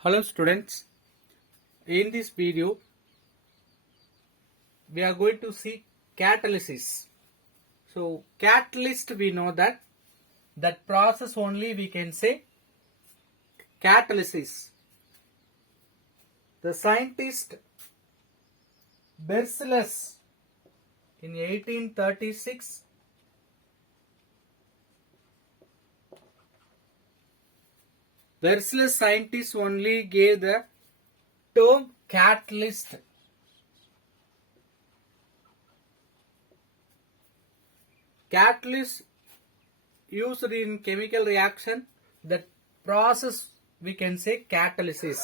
Hello students, in this video we are going to see catalysis. So catalyst, we know that process only we can say catalysis. The scientist Berzelius in 1836 Berzelius scientists only gave the term catalyst. Catalyst used in chemical reaction, that process we can say catalysis.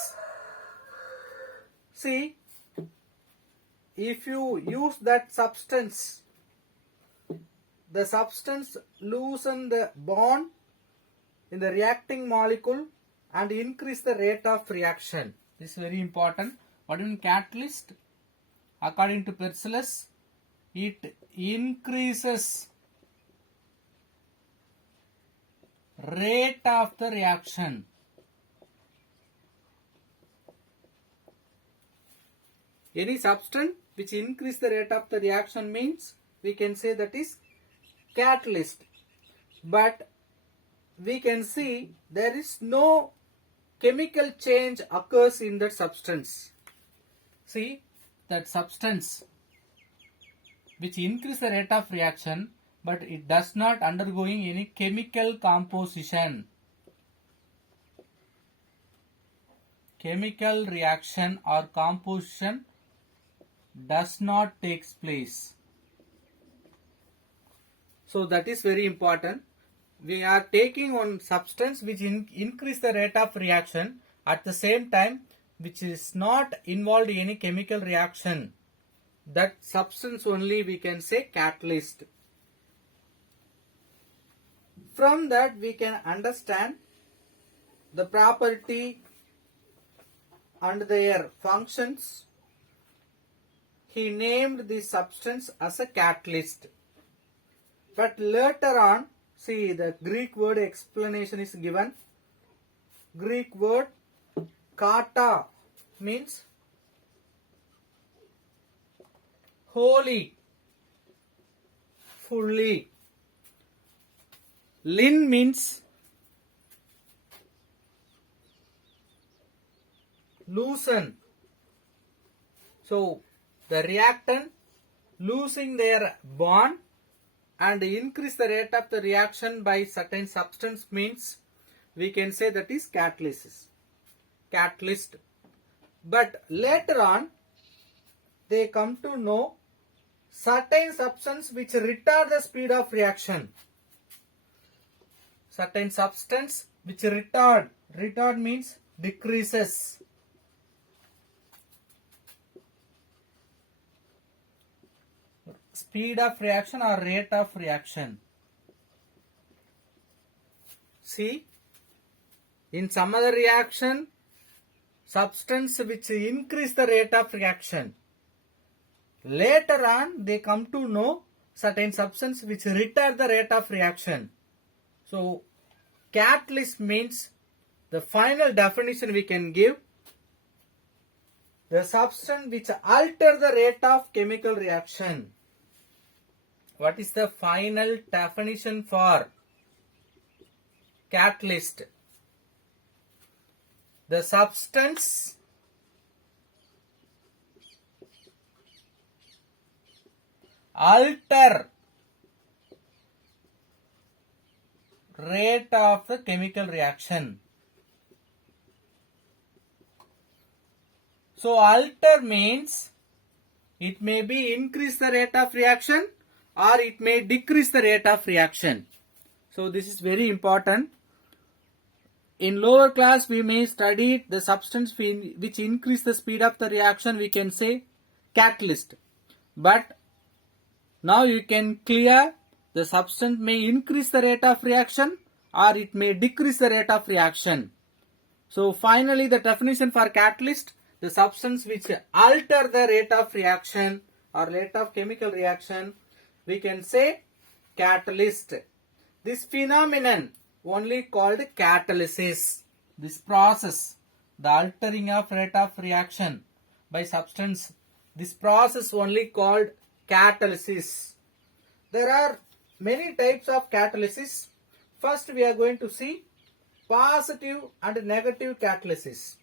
See, if you use that substance, the substance loosen the bond in the reacting molecule and increase the rate of reaction. This is very important. What do you mean catalyst? According to Berzelius, it increases rate of the reaction. Any substance which increase the rate of the reaction means we can say that is catalyst. But we can see there is no chemical change occurs in that substance. See, that substance which increase the rate of reaction, but it does not undergoing any chemical composition. Chemical reaction or composition does not takes place. So that is very important. We are taking one substance which increase the rate of reaction, at the same time which is not involved in any chemical reaction. That substance only we can say catalyst. From that we can understand the property and their functions. He named this substance as a catalyst. But later on, see, the Greek word explanation is given. Greek word kata means wholly, fully. Lin means loosen. So the reactant losing their bond and increase the rate of the reaction by certain substance means we can say that is catalysis. Catalyst. But later on they come to know certain substance which retard the speed of reaction. Certain substance which retard means decreases. Speed of reaction or rate of reaction. See, in some other reaction, substance which increase the rate of reaction. Later on, they come to know certain substance which retard the rate of reaction. So, catalyst means the final definition we can give, the substance which alter the rate of chemical reaction. What is the final definition for catalyst? The substance alter rate of the chemical reaction. So alter means it may be increase the rate of reaction or it may decrease the rate of reaction. So this is very important. In lower class we may study the substance which increase the speed of the reaction, we can say catalyst. But now you can clear the substance may increase the rate of reaction or it may decrease the rate of reaction. So finally the definition for catalyst, the substance which alter the rate of reaction or rate of chemical reaction, we can say catalyst. This phenomenon only called catalysis. This process, the altering of rate of reaction by substance. This process only called catalysis. There are many types of catalysis. First we are going to see positive and negative catalysis.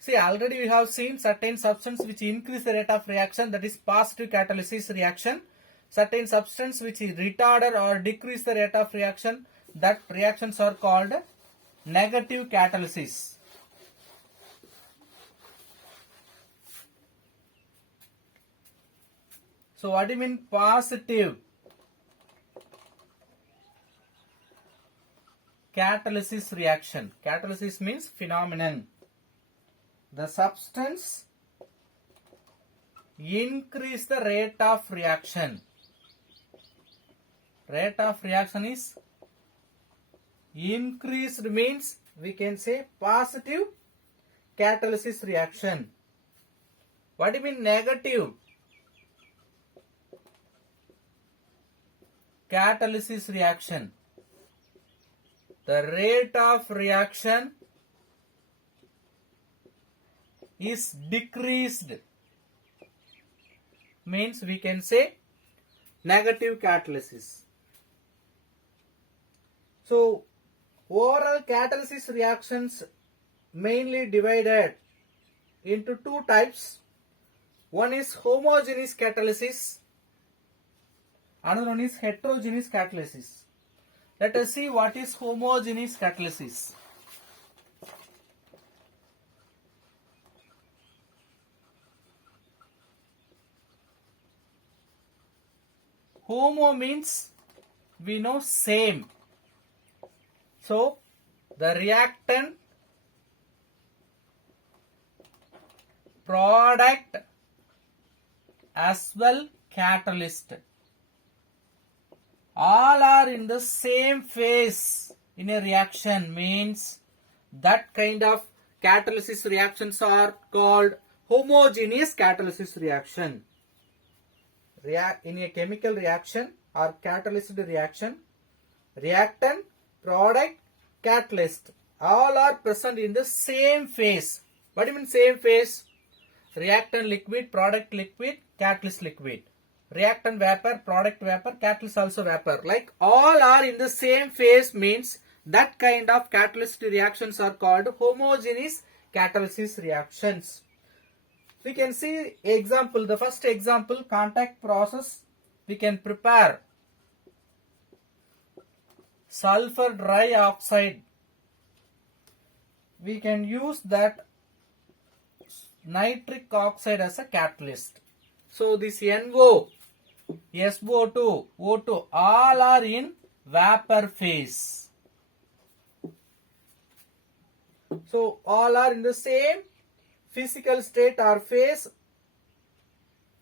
See, already we have seen certain substance which increase the rate of reaction, that is positive catalysis reaction. Certain substance which is retarded or decrease the rate of reaction, that reactions are called negative catalysis. So what do you mean positive catalysis reaction? Catalysis means phenomenon. The substance increase the rate of reaction. Rate of reaction is increased, means we can say positive catalysis reaction. What do you mean negative catalysis reaction? The rate of reaction is decreased, means we can say negative catalysis. So overall catalysis reactions mainly divided into two types. One is homogeneous catalysis, another one is heterogeneous catalysis. Let us see what is homogeneous catalysis. Homo means we know same. So the reactant, product as well catalyst, all are in the same phase in a reaction, means that kind of catalysis reactions are called homogeneous catalysis reaction. In a chemical reaction or catalyst reaction, reactant, product, catalyst, all are present in the same phase. What do you mean same phase? Reactant liquid, product liquid, catalyst liquid. Reactant vapor, product vapor, catalyst also vapor. Like all are in the same phase, means that kind of catalyst reactions are called homogeneous catalysis reactions. We can see example. The first example, contact process. We can prepare sulfur dioxide. We can use that nitric oxide as a catalyst. So this NO, SO2, O2, all are in vapor phase. So all are in the same physical state or phase,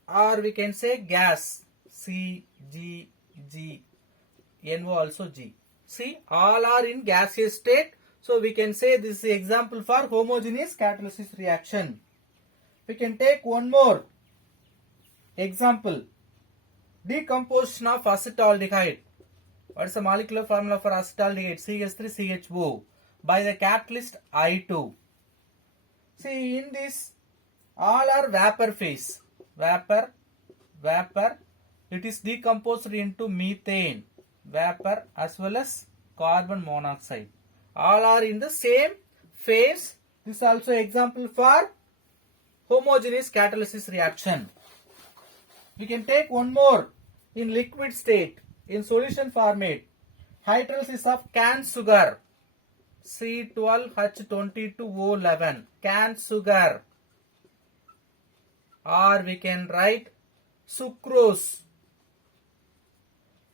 or we can say gas, C, G, G, NO also G. See, all are in gaseous state. So we can say this is the example for homogeneous catalysis reaction. We can take one more example. Decomposition of acetaldehyde. What is the molecular formula for acetaldehyde? CH3CHO by the catalyst I2. See, in this all are vapor phase. Vapor, vapor. It is decomposed into methane, vapor, as well as carbon monoxide. All are in the same phase. This is also example for homogeneous catalysis reaction. We can take one more in liquid state, in solution format. Hydrolysis of cane sugar, C12H22O11, cane sugar. Or we can write sucrose.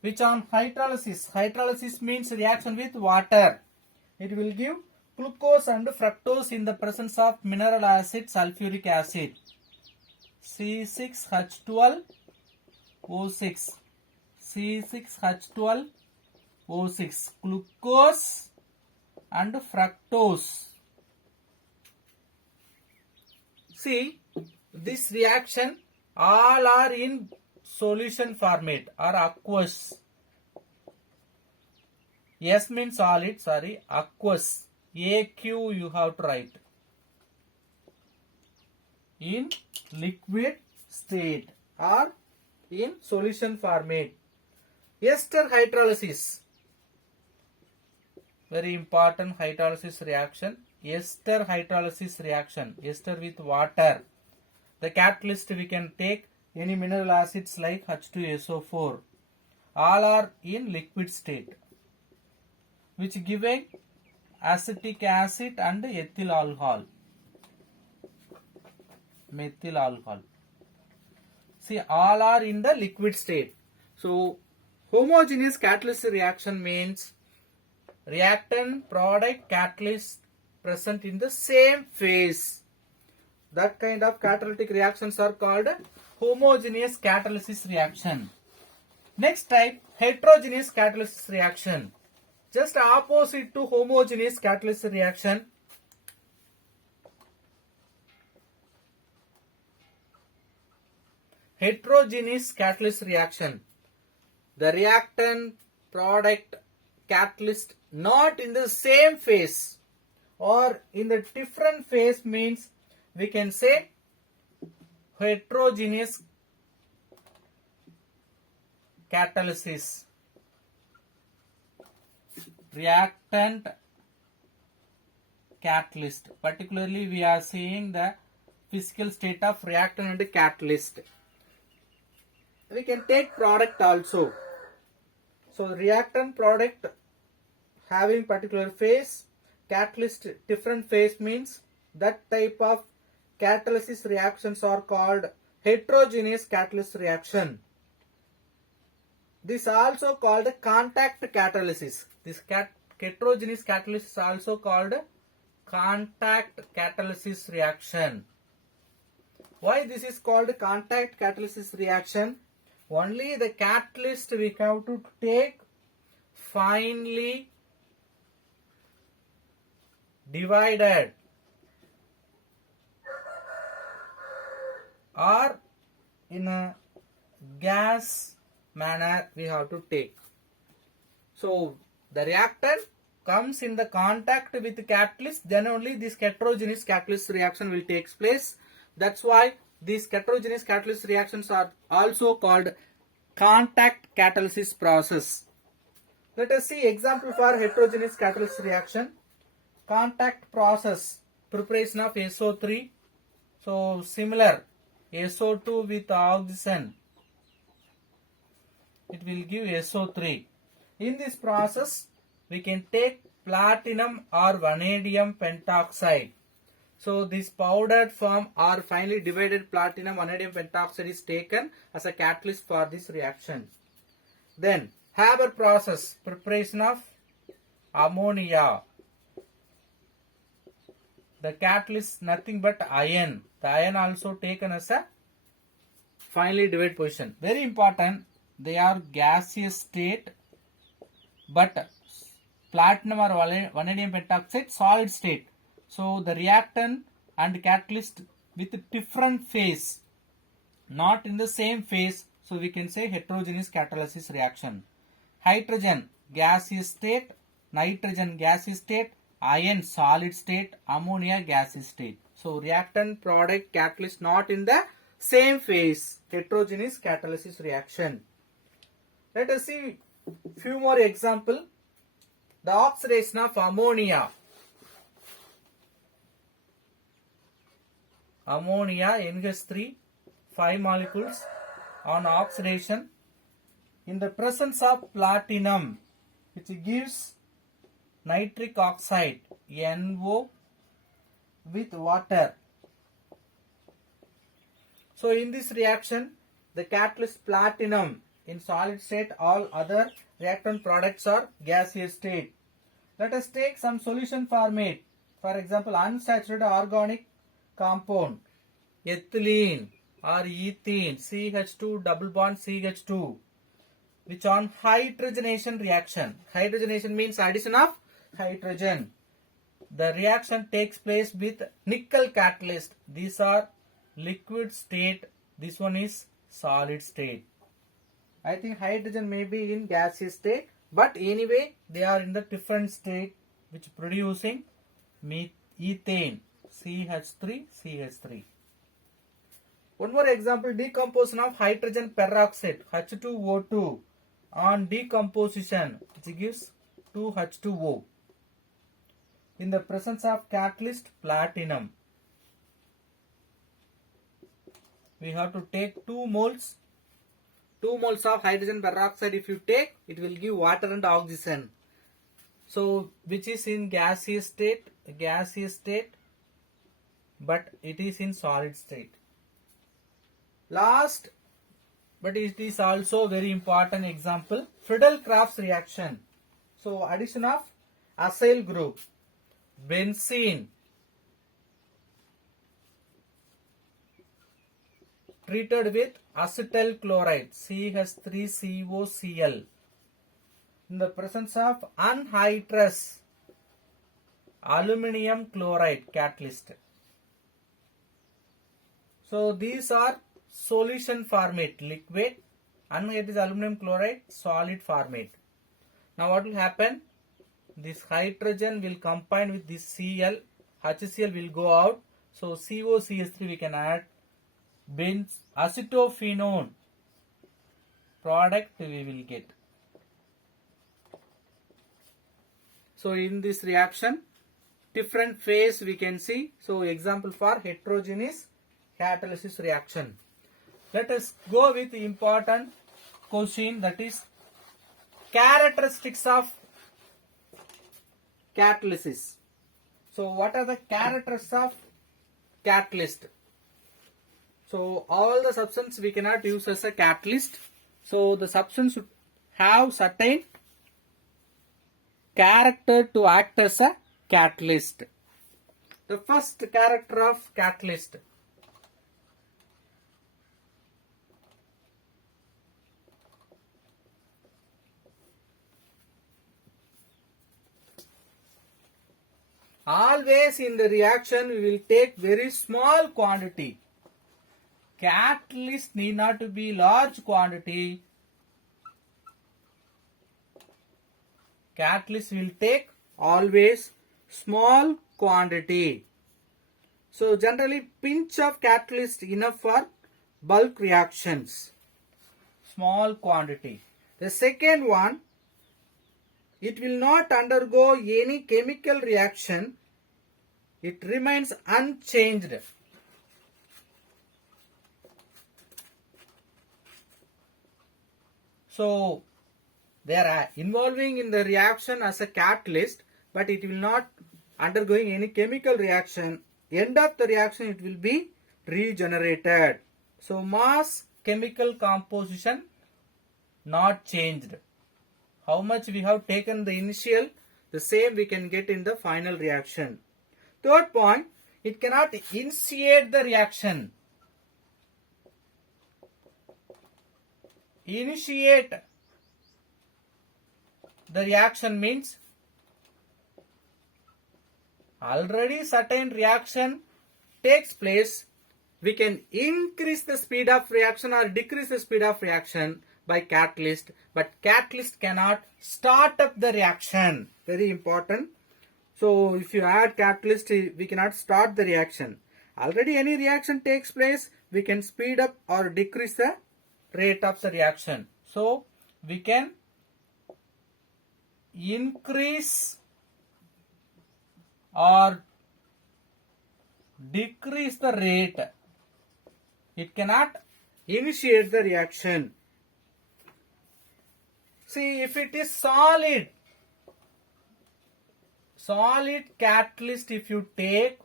Which on hydrolysis? Hydrolysis means reaction with water. It will give glucose and fructose in the presence of mineral acid, sulfuric acid. C6H12O6. C6H12O6. Glucose and fructose. See, this reaction all are in solution format or aqueous. S means solid, aqueous. AQ you have to write. in liquid state or in solution format. Ester hydrolysis, very important hydrolysis reaction. Ester hydrolysis reaction, ester with water. The catalyst we can take any mineral acids like H2SO4. All are in liquid state, which give a acetic acid and ethyl alcohol, methyl alcohol. See, all are in the liquid state. So, homogeneous catalyst reaction means reactant, product, catalyst present in the same phase. That kind of catalytic reactions are called homogeneous catalysis reaction. Next type, heterogeneous catalysis reaction. Just opposite to homogeneous catalysis reaction. Heterogeneous catalyst reaction. The reactant, product, catalyst not in the same phase or in the different phase means we can say heterogeneous catalysis. Reactant, catalyst. Particularly we are seeing the physical state of reactant and catalyst. We can take product also. So reactant, product having particular phase, catalyst different phase means that type of catalysis reactions are called heterogeneous catalyst reaction. This also called contact catalysis. This heterogeneous catalysis is also called contact catalysis reaction. Why this is called contact catalysis reaction? Only the catalyst we have to take finely divided or in a gas manner we have to take. So the reactant comes in the contact with the catalyst, then only this heterogeneous catalyst reaction will take place. That's why these heterogeneous catalyst reactions are also called contact catalysis process. Let us see example for heterogeneous catalyst reaction. Contact process, preparation of SO3. So similar, SO2 with oxygen, it will give SO3. In this process, we can take platinum or vanadium pentoxide. So this powdered form or finely divided platinum vanadium pentoxide is taken as a catalyst for this reaction. Then Haber process, preparation of ammonia. The catalyst nothing but iron. The iron also taken as a finely divided position. Very important, they are gaseous state, but platinum or vanadium pentoxide solid state. So the reactant and catalyst with different phase, not in the same phase, so we can say heterogeneous catalysis reaction. Hydrogen gaseous state, nitrogen gaseous state, iron solid state, ammonia gaseous state. So reactant, product, catalyst not in the same phase, heterogeneous catalysis reaction. Let us see few more example. The oxidation of ammonia. Ammonia NH3, 5 molecules on oxidation in the presence of platinum, which gives nitric oxide NO with water. So in this reaction, the catalyst platinum in solid state, all other reactant products are gaseous state. Let us take some solution format. For example, unsaturated organic compound, ethylene or ethene, CH2 double bond CH2, which on hydrogenation reaction. Hydrogenation means addition of hydrogen. The reaction takes place with nickel catalyst. These are liquid state. This one is solid state. I think hydrogen may be in gaseous state, but anyway they are in the different state which producing ethane, CH3, CH3. One more example, decomposition of hydrogen peroxide H2O2 on decomposition, which gives 2H2O in the presence of catalyst platinum. We have to take 2 moles of hydrogen peroxide. If you take, it will give water and oxygen. So which is in gaseous state, but it is in solid state. Last, but it is also very important example, Friedel-Crafts reaction. So addition of acyl group, benzene, treated with acetyl chloride CH3COCl in the presence of anhydrous aluminum chloride catalyst. So these are solution format, liquid, anhydrous aluminum chloride, solid format. Now what will happen? This hydrogen will combine with this Cl, HCl will go out. So COCH3 we can add, acetophenone product we will get. So in this reaction, different phase we can see. So example for heterogeneous catalysis reaction. Let us go with the important question, that is characteristics of catalysis. So what are the characteristics of catalyst? So all the substance we cannot use as a catalyst. So the substance should have certain character to act as a catalyst. The first character of catalyst, always in the reaction we will take very small quantity. Catalyst need not to be large quantity. Catalyst will take always small quantity. So generally pinch of catalyst enough for bulk reactions. Small quantity. The second one, it will not undergo any chemical reaction. It remains unchanged. So they are involving in the reaction as a catalyst, but it will not undergoing any chemical reaction. End of the reaction it will be regenerated. So mass chemical composition not changed. How much we have taken the initial, the same we can get in the final reaction. Third point, it cannot initiate the reaction. Initiate the reaction means already certain reaction takes place. We can increase the speed of reaction or decrease the speed of reaction by catalyst, but catalyst cannot start up the reaction. Very important. So if you add catalyst, we cannot start the reaction. Already any reaction takes place, we can speed up or decrease the rate of the reaction. So we can increase or decrease the rate. It cannot initiate the reaction. See, if it is solid catalyst, if you take,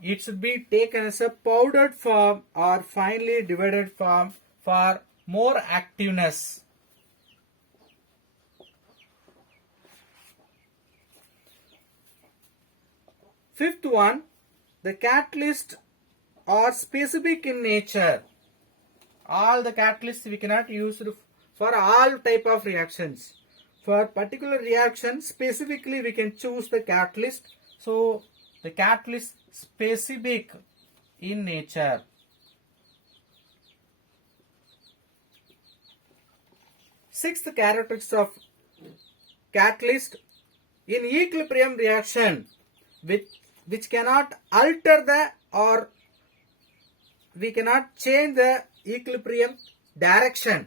it should be taken as a powdered form or finely divided form for more activeness. Fifth one, the catalysts are specific in nature. All the catalysts we cannot use for all type of reactions. For particular reaction, specifically we can choose the catalyst. So the catalyst specific in nature. Sixth characteristics of catalyst, in equilibrium reaction which cannot alter the or we cannot change the equilibrium direction.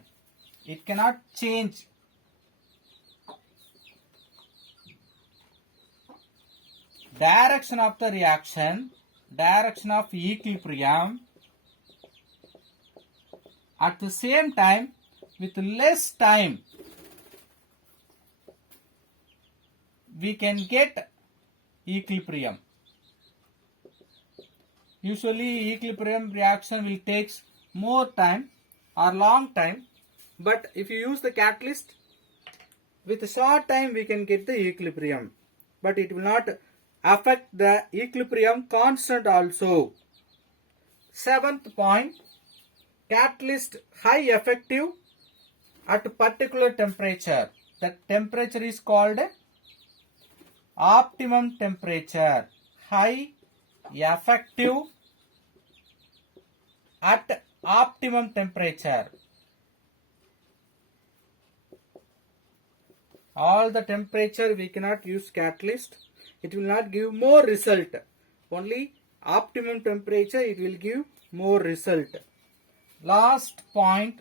It cannot change. Direction of the reaction, direction of equilibrium. At the same time, with less time, we can get equilibrium. Usually equilibrium reaction will take more time or long time, but if you use the catalyst, with a short time we can get the equilibrium, but it will not affect the equilibrium constant also. Seventh point, catalyst high effective at particular temperature. That temperature is called optimum temperature. High effective at optimum temperature. All the temperature we cannot use catalyst. It will not give more result. Only optimum temperature it will give more result. Last point.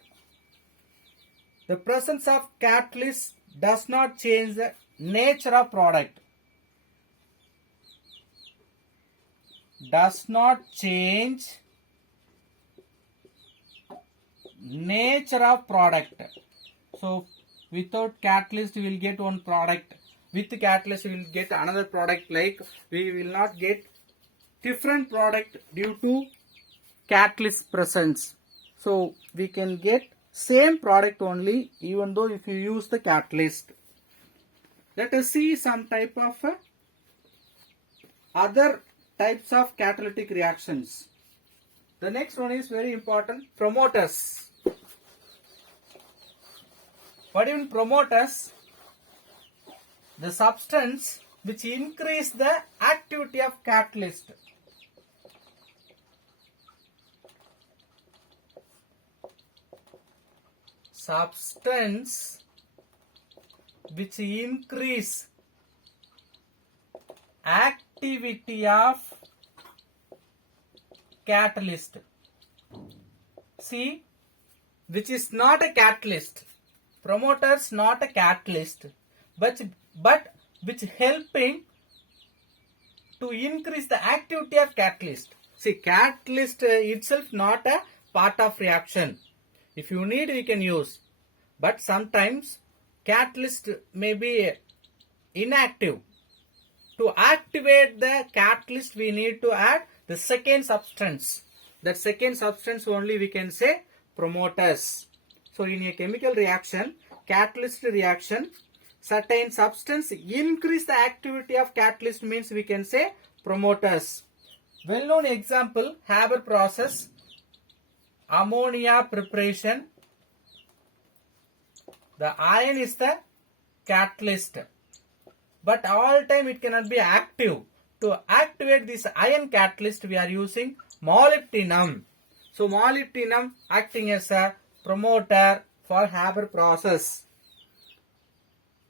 The presence of catalyst does not change the nature of product. Does not change nature of product. So without catalyst we will get one product. With catalyst we will get another product. Like we will not get different product due to catalyst presence. So we can get same product only even though if you use the catalyst. Let us see some type of other types of catalytic reactions. The next one is very important, promoters. What do you mean promoters? The substance which increase the activity of catalyst. Substance which increase activity of catalyst. See, which is not a catalyst. Promoters not a catalyst, but which helping to increase the activity of catalyst. See, catalyst itself not a part of reaction. If you need, we can use. But sometimes catalyst may be inactive. To activate the catalyst, we need to add the second substance. That second substance only we can say promoters. So in a chemical reaction, catalyst reaction, certain substance increase the activity of catalyst means we can say promoters. Well-known example, Haber process, ammonia preparation. The iron is the catalyst, but all time it cannot be active. To activate this iron catalyst, we are using molybdenum. So molybdenum acting as a promoter for Haber process.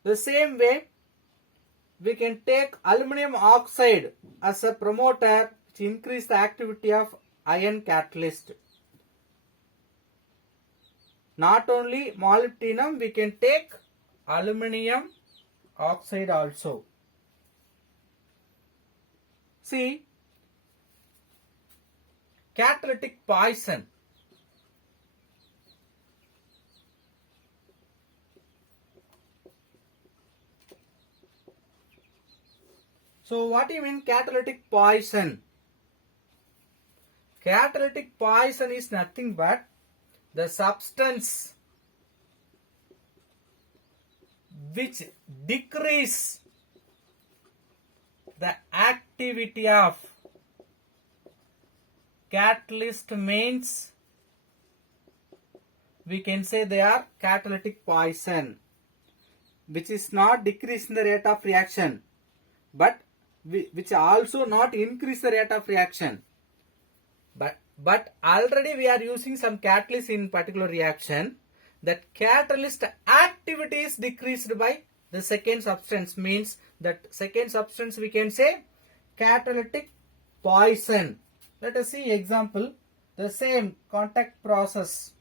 The same way, we can take aluminum oxide as a promoter to increase the activity of iron catalyst. Not only molybdenum, we can take aluminum oxide also. See, catalytic poison. So what do you mean catalytic poison? Catalytic poison is nothing but the substance which decrease the activity of catalyst means we can say they are catalytic poison, which is not decrease in the rate of reaction, but which also not increase the rate of reaction. But already we are using some catalyst in particular reaction. That catalyst activity is decreased by the second substance, means that second substance we can say catalytic poison. Let us see example. The same contact process,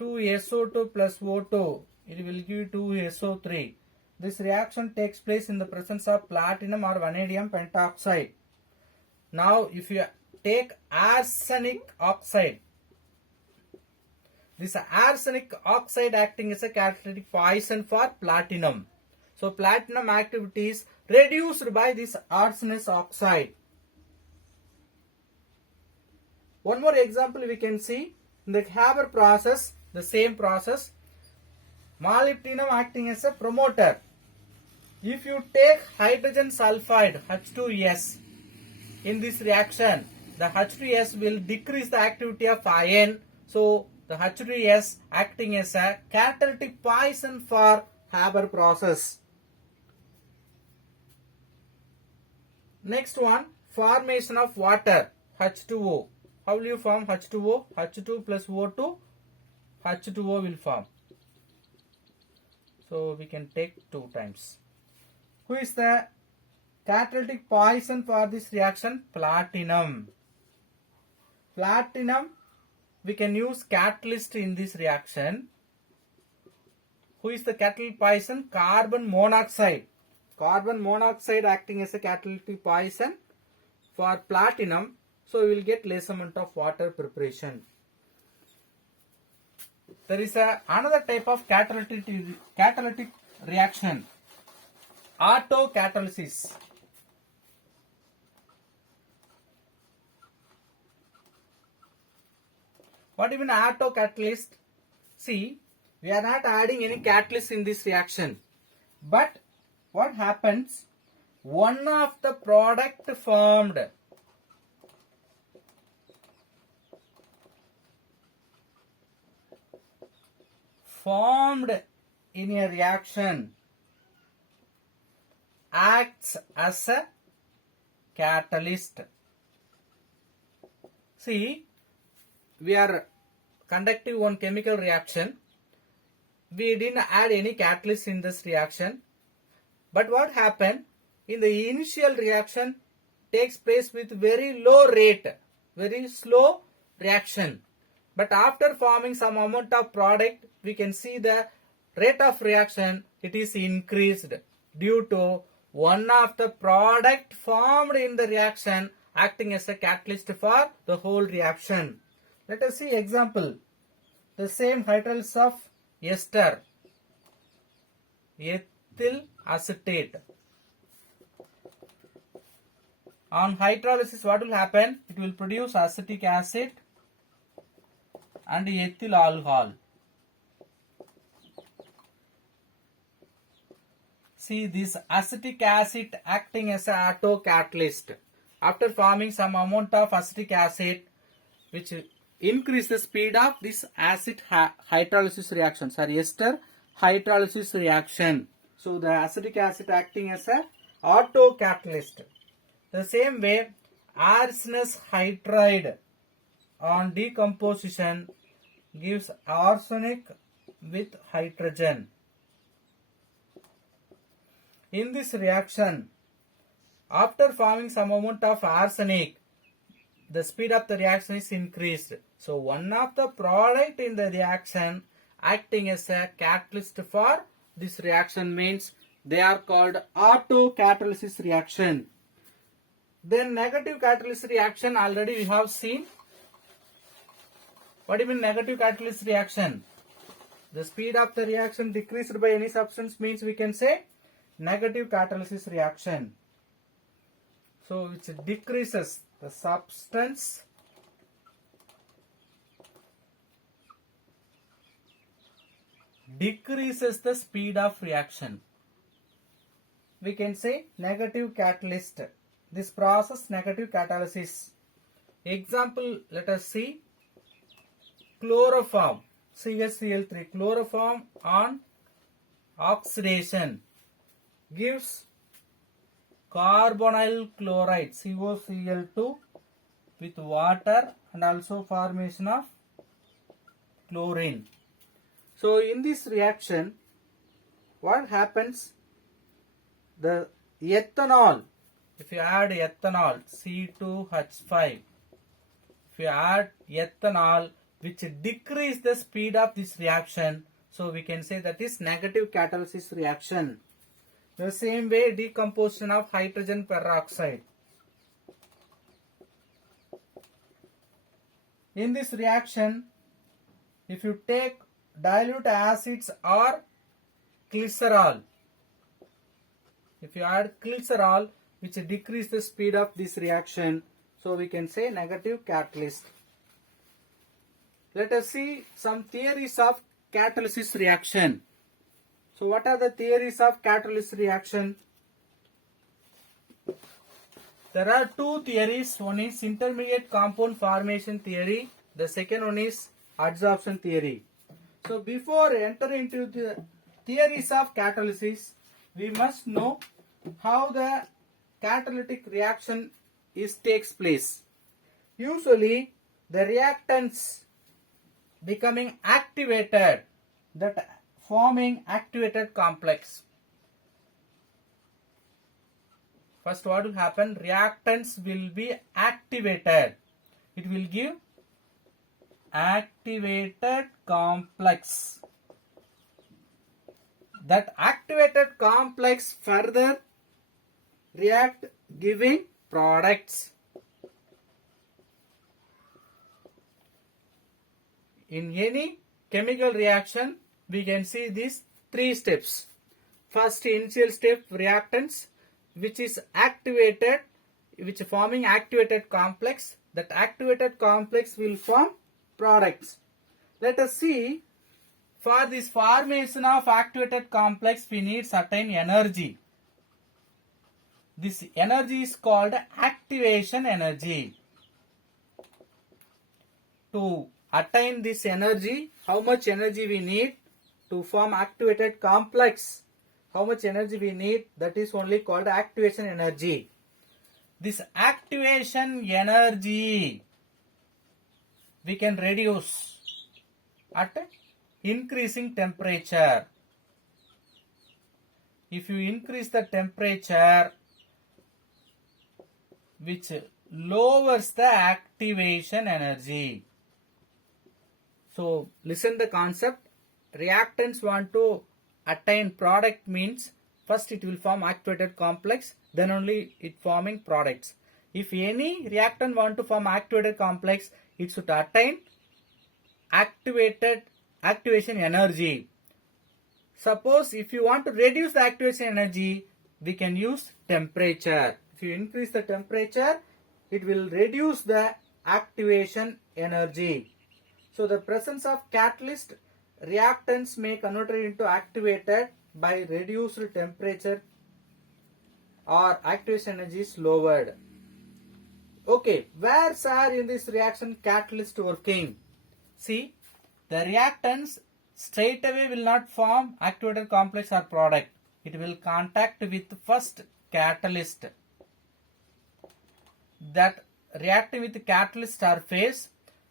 2SO2 plus O2, it will give 2SO3. This reaction takes place in the presence of platinum or vanadium pentoxide. Now if you take arsenic oxide, this arsenic oxide acting as a catalytic poison for platinum. So platinum activity is reduced by this arsenic oxide. One more example we can see in the Haber process, the same process, molybdenum acting as a promoter. If you take hydrogen sulfide H2S in this reaction, the H2S will decrease the activity of iron. So the H2S acting as a catalytic poison for Haber process. Next one, formation of water, H2O. How will you form H2O? H2 plus O2, H2O will form. So we can take 2 times. Who is the catalytic poison for this reaction? Platinum. Platinum, we can use catalyst in this reaction. Who is the catalytic poison? Carbon monoxide. Carbon monoxide acting as a catalytic poison for platinum. So we will get less amount of water preparation. There is another type of catalytic reaction, autocatalysis. What even autocatalyst? See, we are not adding any catalyst in this reaction. But what happens? One of the product formed in a reaction acts as a catalyst. See, we are conducting one chemical reaction. We didn't add any catalyst in this reaction. But what happened? In the initial reaction takes place with very low rate, very slow reaction. But after forming some amount of product, we can see the rate of reaction, it is increased due to one of the product formed in the reaction acting as a catalyst for the whole reaction. Let us see example. The same hydrolysis of ester, ethyl acetate. On hydrolysis, what will happen? It will produce acetic acid and ethyl alcohol. See, this acetic acid acting as an autocatalyst. After forming some amount of acetic acid, which increase the speed of this acid hydrolysis reaction, ester hydrolysis reaction. So the acetic acid acting as a autocatalyst. The same way, arsenic hydride on decomposition gives arsenic with hydrogen. In this reaction, after forming some amount of arsenic, the speed of the reaction is increased. So one of the product in the reaction acting as a catalyst for this reaction means they are called autocatalysis reaction. Then negative catalyst reaction already we have seen. What do you mean negative catalyst reaction? The speed of the reaction decreased by any substance means we can say negative catalysis reaction. So it decreases the substance decreases the speed of reaction. We can say negative catalyst. This process negative catalysis. Example, let us see. Chloroform, CaCl3. Chloroform on oxidation gives carbonyl chloride, CoCl2, with water and also formation of chlorine. So in this reaction, what happens? The ethanol, if you add ethanol, C2H5, If you add ethanol, which decrease the speed of this reaction, so we can say that is negative catalysis reaction. The same way, decomposition of hydrogen peroxide. In this reaction, if you take dilute acids or glycerol, if you add glycerol, which decrease the speed of this reaction, so we can say negative catalyst. Let us see some theories of catalysis reaction. So what are the theories of catalysis reaction? There are two theories. One is intermediate compound formation theory. The second one is adsorption theory. So before entering into the theories of catalysis, we must know how the catalytic reaction takes place. Usually the reactants becoming activated, that forming activated complex. First, what will happen? Reactants will be activated. It will give activated complex. That activated complex further react giving products. In any chemical reaction, we can see these three steps. First, initial step, reactants, which is activated, which forming activated complex. That activated complex will form products. Let us see, for this formation of activated complex, we need certain energy. This energy is called activation energy. To attain this energy, how much energy we need to form activated complex? How much energy we need? That is only called activation energy. This activation energy we can reduce at increasing temperature. If you increase the temperature, which lowers the activation energy. So listen the concept. Reactants want to attain product means first it will form activated complex, then only it forming products. If any reactant want to form activated complex, it should attain activation energy. Suppose if you want to reduce the activation energy, we can use temperature. If you increase the temperature, it will reduce the activation energy. So the presence of catalyst, reactants may convert it into activated by reduced temperature or activation energy is lowered. Okay, where are in this reaction catalyst working? See, the reactants straight away will not form activated complex or product. It will contact with first catalyst. That reacting with the catalyst or phase.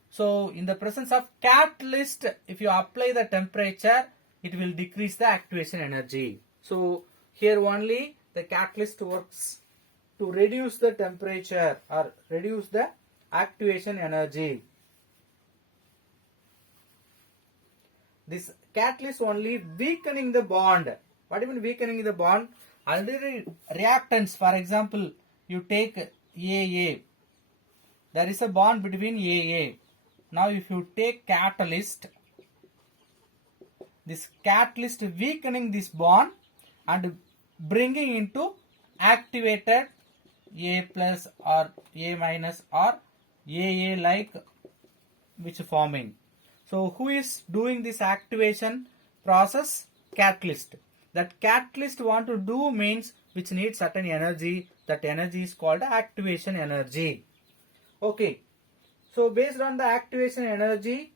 So in the presence of catalyst, if you apply the temperature, it will decrease the activation energy. So here only the catalyst works to reduce the temperature or reduce the activation energy. This catalyst only weakening the bond. What do you mean weakening the bond? Already reactants, for example, you take AA. There is a bond between AA. Now if you take catalyst, this catalyst weakening this bond and bringing into activated A plus or A minus or AA like which forming. So who is doing this activation process? Catalyst. That catalyst want to do means which needs certain energy. That energy is called activation energy. Okay. So based on the activation energy,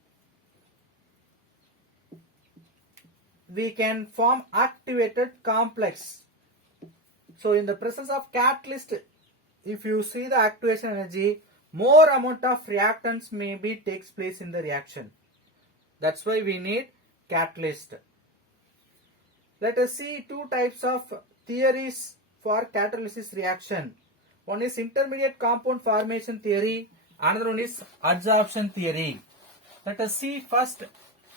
we can form activated complex. So in the presence of catalyst, if you see the activation energy, more amount of reactants maybe takes place in the reaction. That's why we need catalyst. Let us see two types of theories for catalysis reaction. One is intermediate compound formation theory. Another one is adsorption theory. Let us see first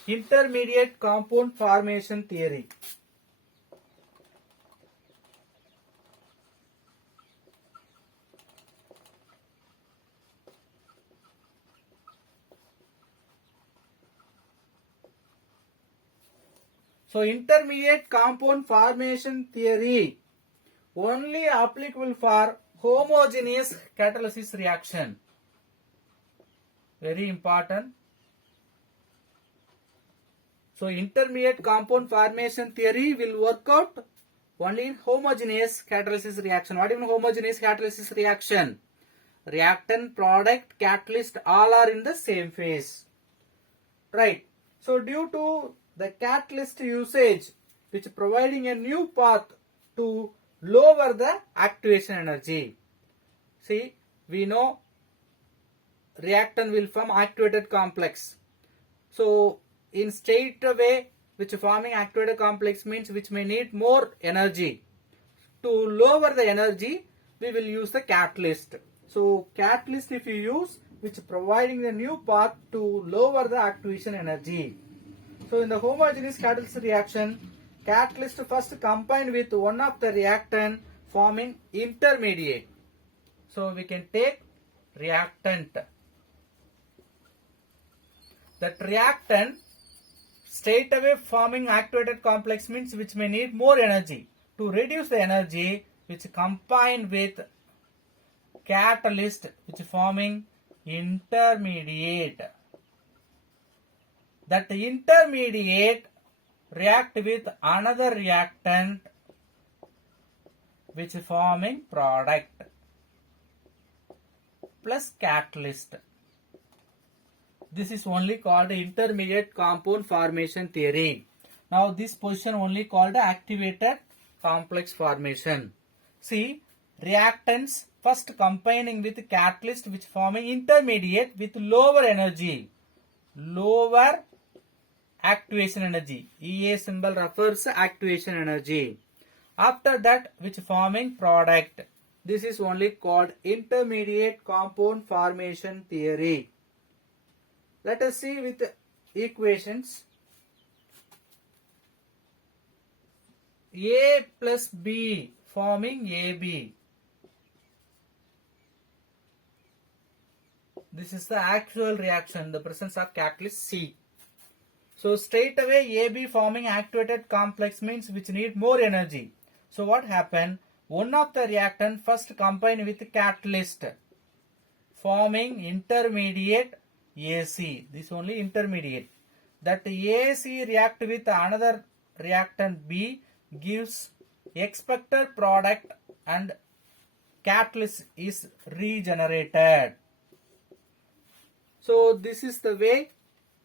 intermediate compound formation theory. So intermediate compound formation theory only applicable for homogeneous catalysis reaction. Very important. So intermediate compound formation theory will work out only in homogeneous catalysis reaction. What is homogeneous catalysis reaction? Reactant, product, catalyst all are in the same phase. Right. So due to the catalyst usage which providing a new path to lower the activation energy. See, we know reactant will form activated complex. So in straight away which forming activated complex means which may need more energy. To lower the energy we will use the catalyst. So catalyst if you use which providing the new path to lower the activation energy. So in the homogeneous catalyst reaction, catalyst first combine with one of the reactant forming intermediate. So we can take reactant. That reactant straight away forming activated complex means which may need more energy. To reduce the energy which combine with catalyst which forming intermediate. That intermediate react with another reactant which forming product plus catalyst. This is only called intermediate compound formation theory. Now this position only called activated complex formation. See, reactants first combining with catalyst which forming intermediate with lower energy. Lower activation energy. EA symbol refers activation energy. After that which forming product. This is only called intermediate compound formation theory. Let us see with equations. A plus B forming AB. This is the actual reaction, the presence of catalyst C. So straight away AB forming activated complex means which need more energy. So what happened? One of the reactant first combine with catalyst forming intermediate AC. This only intermediate. That AC react with another reactant B gives expected product and catalyst is regenerated. So this is the way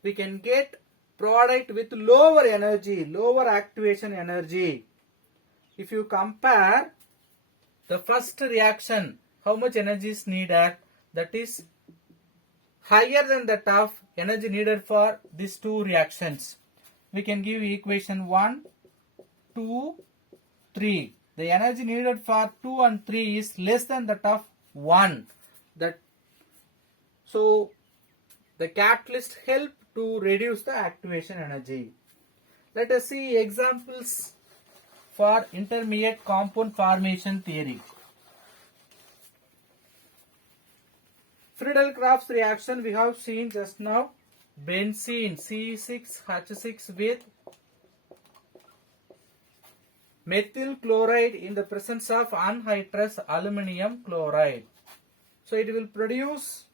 we can get product with lower energy, lower activation energy. If you compare the first reaction, how much energy is needed, that is higher than that of energy needed for these two reactions. We can give equation 1, 2, 3. The energy needed for 2 and 3 is less than that of 1. So the catalyst help to reduce the activation energy. Let us see examples for intermediate compound formation theory. Friedel-Crafts reaction we have seen just now. Benzene C6H6 with methyl chloride in the presence of anhydrous aluminum chloride. So it will produce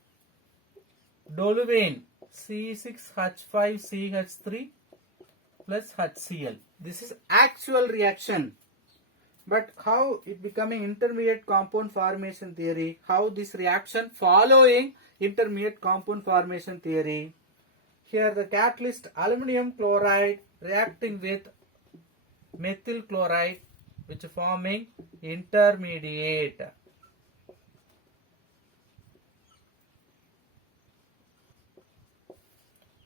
toluene C6H5CH3 plus HCl. This is actual reaction. But how it becoming intermediate compound formation theory? How this reaction following intermediate compound formation theory? Here the catalyst aluminum chloride reacting with methyl chloride which forming intermediate.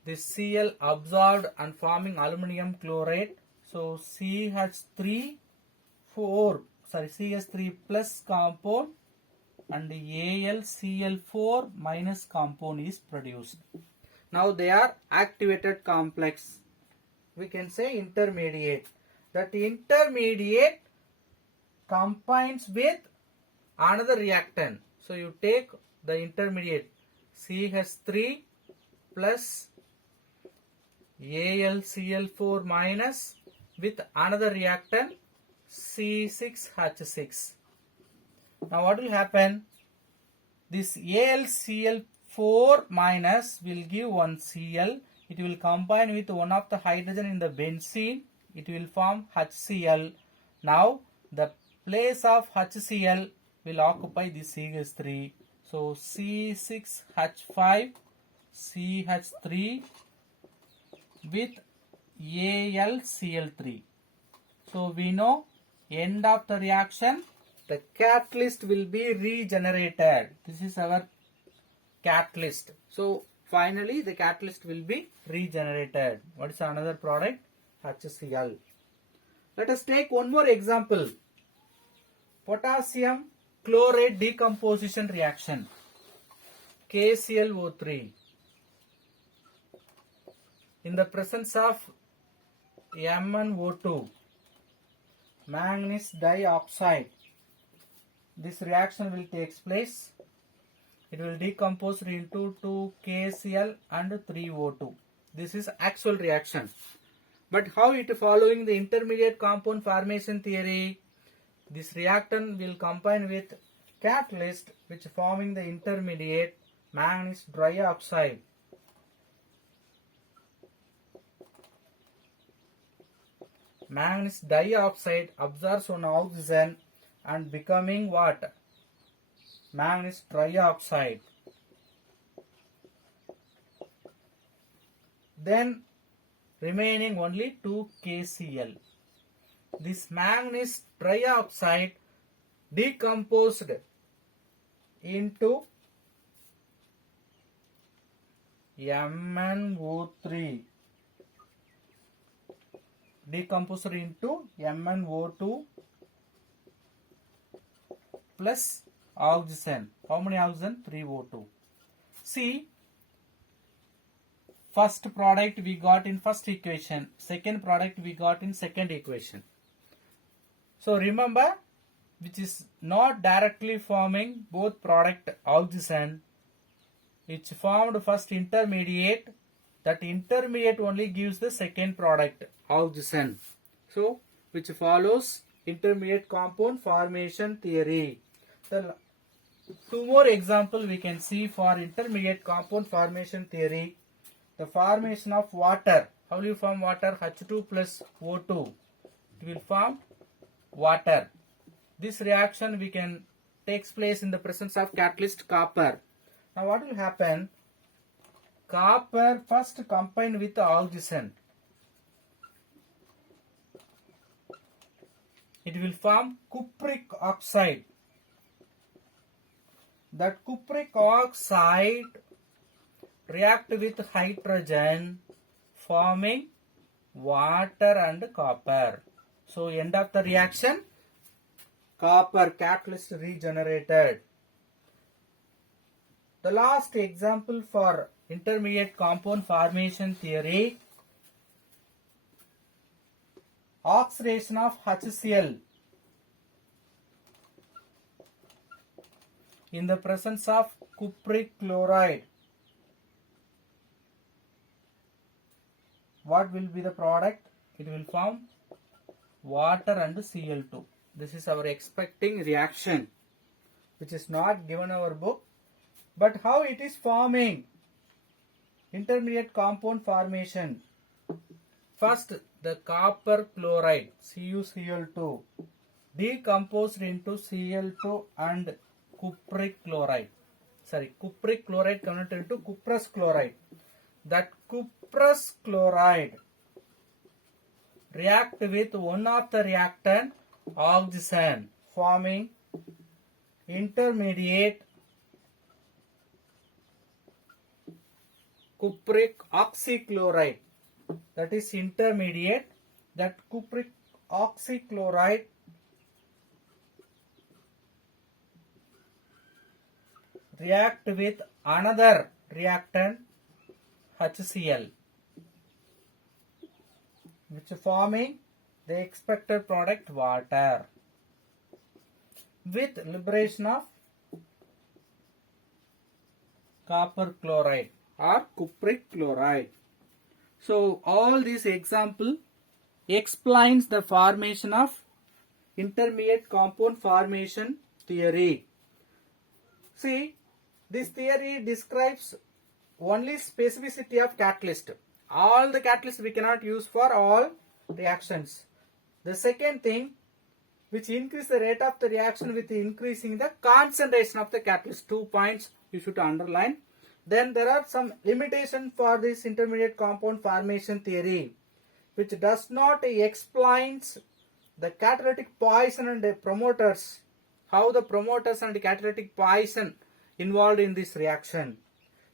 This Cl absorbed and forming aluminum chloride. So CH3 4 sorry CS3 plus compound and AlCl4 minus compound is produced. Now they are activated complex. We can say intermediate. That intermediate combines with another reactant. So you take the intermediate CH3 plus AlCl4 minus with another reactant C6H6. Now what will happen? This AlCl4 minus will give one Cl. It will combine with one of the hydrogen in the benzene. It will form HCl. Now the place of HCl will occupy the CH3. So C6H5 CH3 with AlCl3. So we know end of the reaction the catalyst will be regenerated. This is our catalyst. So finally the catalyst will be regenerated. What is another product? HCl. Let us take one more example. Potassium chloride decomposition reaction. KClO3. In the presence of MnO2, manganese dioxide, this reaction will take place. It will decompose into 2KCl and 3O2. This is actual reaction. But how it following the intermediate compound formation theory? This reactant will combine with catalyst which forming the intermediate manganese dioxide. Manganese dioxide absorbs one oxygen and becoming what? Manganese trioxide. Then remaining only 2KCl. This manganese trioxide decomposed into MnO3. Decomposed into MnO2 plus oxygen. How many oxygen? 3O2. See, first product we got in first equation, second product we got in second equation. So remember, which is not directly forming both product oxygen, which formed first intermediate, that intermediate only gives the second product oxygen. So which follows intermediate compound formation theory. The two more example we can see for intermediate compound formation theory. The formation of water. How will you form water? H2 plus O2. It will form water. This reaction we can takes place in the presence of catalyst copper. Now what will happen? Copper first combine with oxygen. It will form cupric oxide. That cupric oxide react with hydrogen forming water and copper. So end of the reaction, copper catalyst regenerated. The last example for intermediate compound formation theory, oxidation of HCl in the presence of cupric chloride. What will be the product? It will form water and Cl2. This is our expecting reaction, which is not given in our book. But how it is forming? Intermediate compound formation. First, the copper chloride, CuCl2, decomposed into Cl2 and cupric chloride. Cupric chloride converted into cuprous chloride. That cuprous chloride react with one of the reactant oxygen, forming intermediate cupric oxychloride. That is intermediate. That cupric oxychloride react with another reactant HCl, which forming the expected product water with liberation of copper chloride or cupric chloride. So all these example explains the formation of intermediate compound formation theory. See, this theory describes only specificity of catalyst. All the catalysts we cannot use for all reactions. The second thing, which increase the rate of the reaction with increasing the concentration of the catalyst. 2 points you should underline. Then there are some limitations for this intermediate compound formation theory, which does not explains the catalytic poison and the promoters, how the promoters and the catalytic poison involved in this reaction.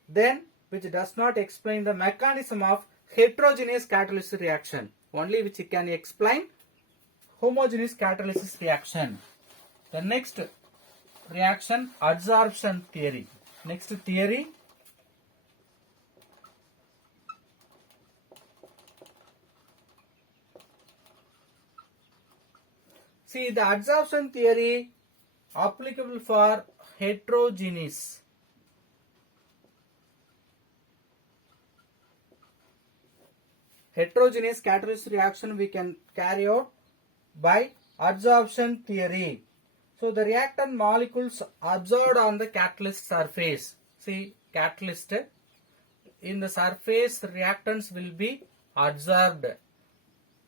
Then which does not explain the mechanism of heterogeneous catalysis reaction, only which can explain homogeneous catalysis reaction. The next reaction, adsorption theory. Next theory, see, the adsorption theory applicable for heterogeneous catalysis reaction we can carry out by adsorption theory. So the reactant molecules absorbed on the catalyst surface. See, catalyst in the surface reactants will be adsorbed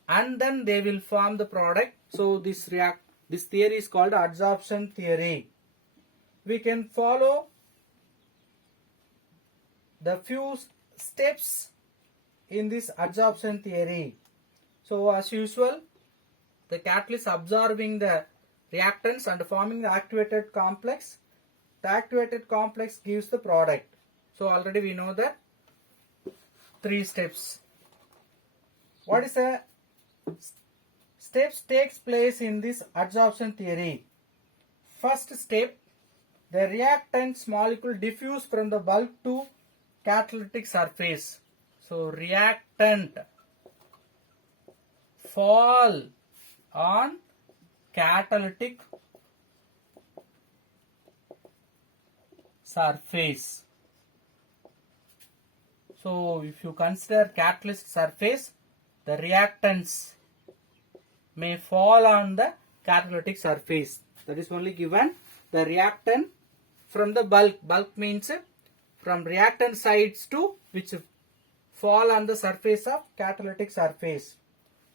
and then they will form the product. So this theory is called adsorption theory. We can follow the few steps in this adsorption theory. So as usual, the catalyst absorbing the reactants and forming the activated complex. The activated complex gives the product. So already we know that 3 steps. What is the steps takes place in this adsorption theory? First step, the reactants molecule diffuse from the bulk to catalytic surface. So reactant fall on catalytic surface. So if you consider catalyst surface, the reactants may fall on the catalytic surface. That is only given the reactant from the bulk. Bulk means from reactant sides to which fall on the surface of catalytic surface.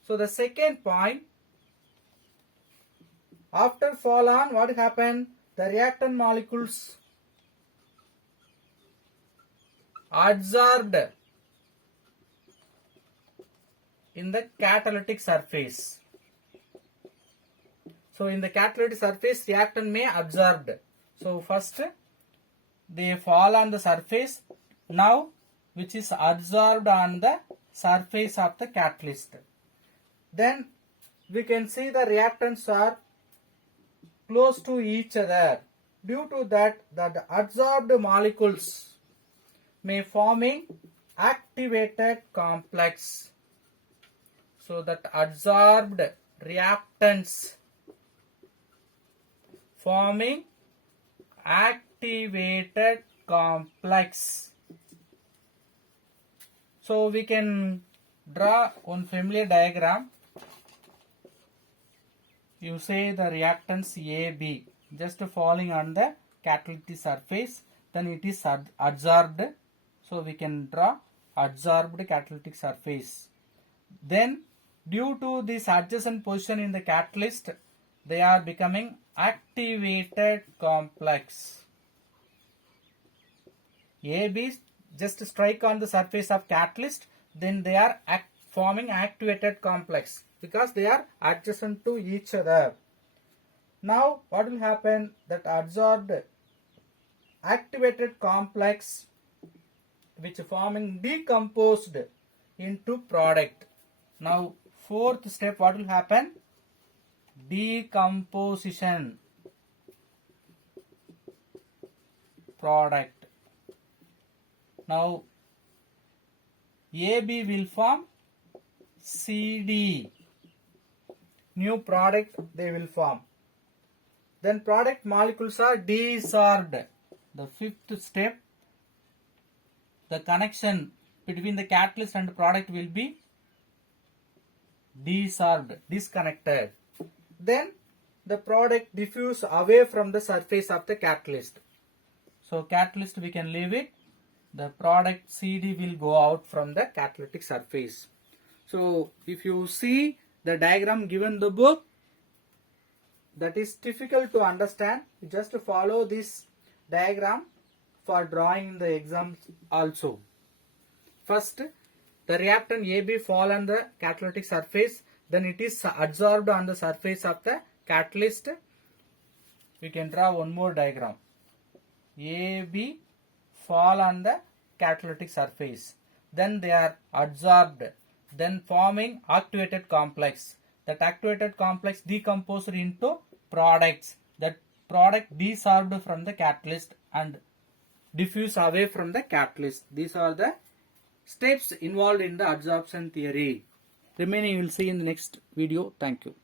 So the second point, after fall on, what happened? The reactant molecules adsorbed in the catalytic surface. So in the catalytic surface, reactant may absorbed. So first they fall on the surface, now which is adsorbed on the surface of the catalyst. Then we can see the reactants are close to each other. Due to that, the adsorbed molecules may forming activated complex. So that adsorbed reactants forming activated complex. So we can draw one familiar diagram. You say the reactants AB just falling on the catalytic surface, then it is adsorbed. So we can draw adsorbed catalytic surface. Then due to this adjacent position in the catalyst, they are becoming activated complex. AB just strike on the surface of catalyst, then they are forming activated complex because they are adjacent to each other. Now what will happen? That adsorbed activated complex which forming decomposed into product. Now fourth step, what will happen? Decomposition. product. Now AB will form CD. New product they will form. Then product molecules are desorbed. The fifth step, the connection between the catalyst and product will be desorbed, disconnected. Then the product diffuse away from the surface of the catalyst. So catalyst we can leave it. The product CD will go out from the catalytic surface. So if you see the diagram given in the book, that is difficult to understand. You just follow this diagram for drawing in the exams also. First, the reactant AB fall on the catalytic surface, then it is adsorbed on the surface of the catalyst. We can draw one more diagram. AB fall on the catalytic surface, then they are adsorbed, then forming activated complex. That activated complex decomposed into products. That product desorbed from the catalyst and diffuse away from the catalyst. These are the steps involved in the adsorption theory. Remaining you will see in the next video. Thank you.